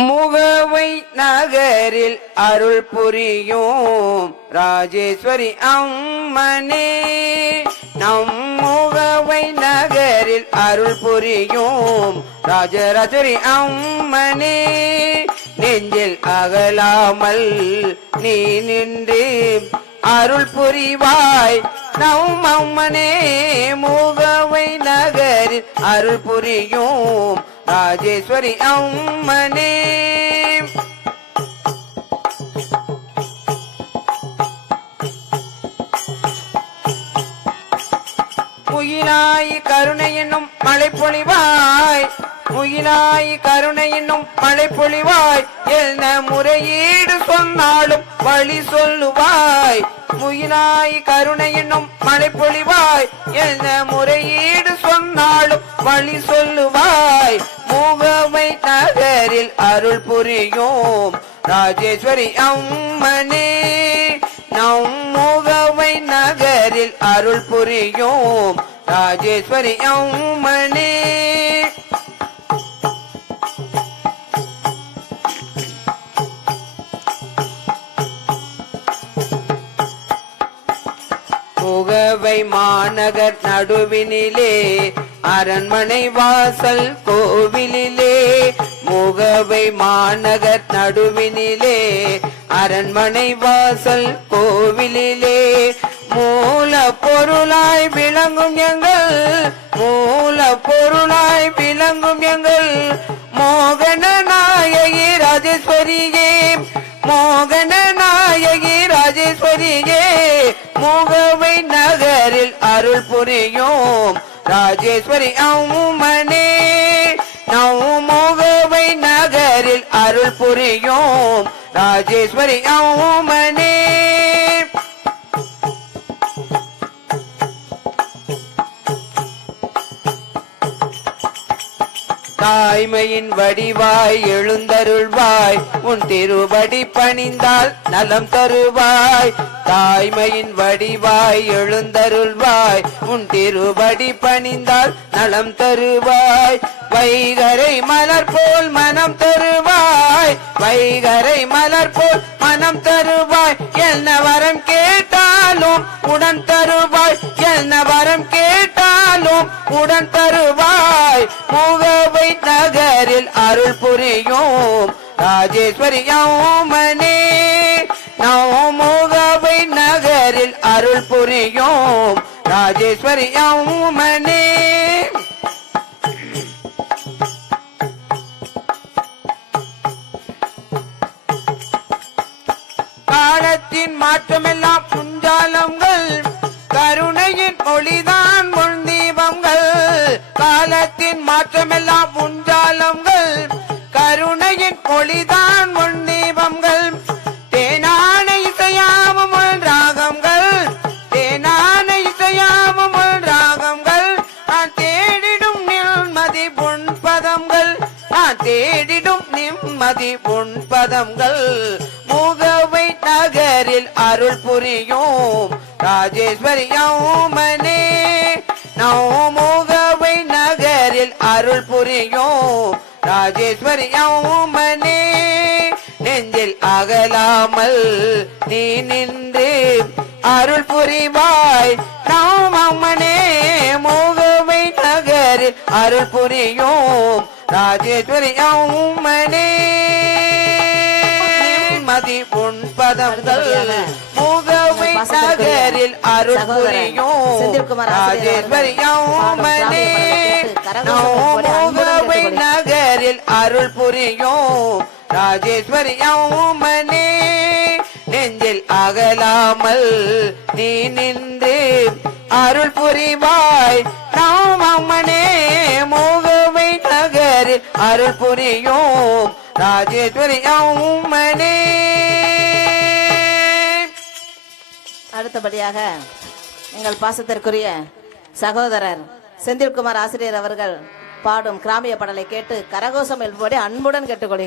முகவை நகரில் அருள் புரியும் ராஜேஸ்வரி அம்மனே. நம் முகவை நகரில் அருள் புரியும் ராஜராஜரி அம்மனே. நெஞ்சில் அகலாமல் நீ நின்று. அருள் புரிவாய் நம் அம்மனே. முகவை நகரில் அருள் புரியும் ராஜேஸ்வரி அம்மனே. முயிலாய் கருணை என்னும் மழை பொழிவாய் முயிலாய் கருணை என்னும் மழை பொழிவாய் என்ன முறையீடு சொன்னாலும் வழி சொல்லுவாய். முயிலாய் கருணை என்னும் மழை பொழிவாய் என்ன முறையீடு சொன்னாலும் வழி சொல்லுவாய். முகமை நகரில் அருள் புரியும். ராஜேஸ்வரி அம்மனே நம் முகமை நகரில் அருள் புரியும். ராஜேஸ்வரி அம்மனே. முகவை மாநகர் நடுவினிலே அரண்மனை வாசல் கோவிலிலே முகவை மாநகர் நடுவினிலே அரண்மனை வாசல் கோவிலிலே மூல பொருளாய் விளங்கும் எங்கள் மூல பொருளாய் விளங்கும் எங்கள் மோகன நாயகி ராஜேஸ்வரியே மோகன நாயகி ராஜேஸ்வரியே முகவை நகரில் அருள் புரியும் ராஜேஸ்வரி அவுமனே நம் முகவை நகரில் அருள் புரியும். ராஜேஸ்வரி அவுமனே தாய்மையின் வடிவாய் எழுந்தருள்வாய். உன் திருவடி பணிந்தால் நலம் தருவாய். தாய்மையின் வடிவாய் எழுந்தருள்வாய். உன் திருவடி பணிந்தால் நலம் தருவாய். வைகரை மலர் போல் மனம் தருவாய். வைகரை மலர் போல் மனம் தருவாய். என்ன வரம் கேட்டாலும் உடன் தருவாய். என்ன வரம் கேட்டாலும் உடன் தருவாய். முகவை நகரில் அருள் புரியும். ராஜேஸ்வரி யௌமனே நம் அருள் புரியும். ராஜேஸ்வரி யௌமனே காலத்தின் மாற்றமெல்லாம் புஞ்சாலங்கள் கருணையின் ஒளிதான் முன் தீபங்கள். காலத்தின் மாற்றமெல்லாம் புஞ்சாலங்கள் கருணையின் ஒளிதான் நிம்மதி பொன் பதங்கள். முகவை நகரில் அருள் புரியும். ராஜேஸ்வரி யௌமனே நம் முகவை நகரில் அருள் புரியும். ராஜேஸ்வரி யௌமனே நெஞ்சில் அகலாமல் நீ நின்று அருள் புரிவாய். நாம் அம்மனே முகவை நகரில் அருள் புரியும். ராஜேஸ்வரி அம்மனே மதி பொன் பதங்கள் முகவை நகரில் அருள் புரியும். ராஜேஸ்வரி அம்மனே முகவை நகரில் அருள் புரியும். ராஜேஸ்வரி அம்மனே நெஞ்சில் அகலாமல் நீ நின்று அருள் புரிவாய். நாம் அம்மனே நகரில் அருள் புரியும். ராஜேஸ்வரி அம்மனே அடுத்தபடியாக எங்கள் பாசத்திற்குரிய சகோதரர் செந்தில்குமார் ஆசிரியர் அவர்கள் பாடும் கிராமிய பாடலை கேட்டு கரகோஷம் எழுப்பபடி அன்புடன் கேட்டுக்கொள்கிறேன்.